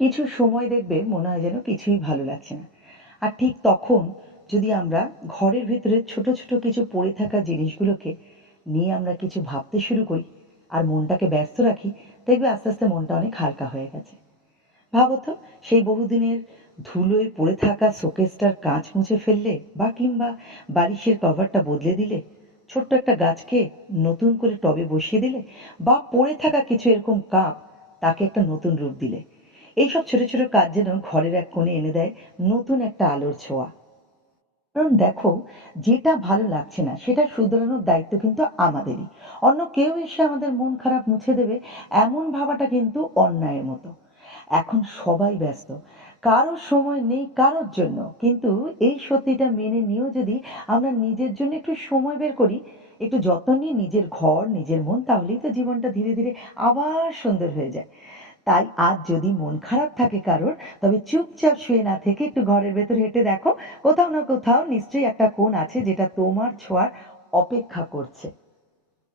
কিছু সময় দেখবে মনে হয় যেন কিছুই ভালো লাগছে না। আর ঠিক তখন যদি আমরা ঘরের ভেতরে ছোট ছোট কিছু পড়ে থাকা জিনিসগুলোকে নিয়ে আমরা কিছু ভাবতে শুরু করি আর মনটাকে ব্যস্ত রাখি, দেখবে আস্তে আস্তে মনটা অনেক হালকা হয়ে গেছে। ভাবো তো, সেই বহুদিনের ধুলোয় পড়ে থাকা শোকেসটার কাঁচ মুছে ফেললে বা কিংবা বালিশের কভারটা বদলে দিলে, ছোট্ট একটা গাছকে নতুন করে টবে বসিয়ে দিলে, বা পড়ে থাকা কিছু এরকম কাপ তাকে একটা নতুন রূপ দিলে, এইসব ছোট ছোট কাজ যেন ঘরের এক কোণে এনে দেয় নতুন একটা আলোর ছোঁয়া। কারণ দেখো, যেটা ভালো লাগছে না সেটা শুধরানোর দায়িত্ব কিন্তু আমাদেরই। অন্য কেউ এসে আমাদের মন খারাপ মুছে দেবে এমন ভাবাটা কিন্তু অন্যায়ের মতো। এখন সবাই ব্যস্ত, কারোর সময় নেই কারোর জন্য, কিন্তু এই সত্যিটা মেনে নিয়েও যদি আমরা নিজের জন্য একটু সময় বের করি, একটু যত্ন নিই নিজের ঘর নিজের মন, তাহলেই তো জীবনটা ধীরে ধীরে আবার সুন্দর হয়ে যায়। তাই আজ যদি মন খারাপ থাকে কারোর, তবে চুপচাপ শুয়ে না থেকে একটু ঘরের ভেতর হেঁটে দেখো, কোথাও না কোথাও নিশ্চয়ই একটা কোণ আছে যেটা তোমার ছোঁয়ার অপেক্ষা করছে।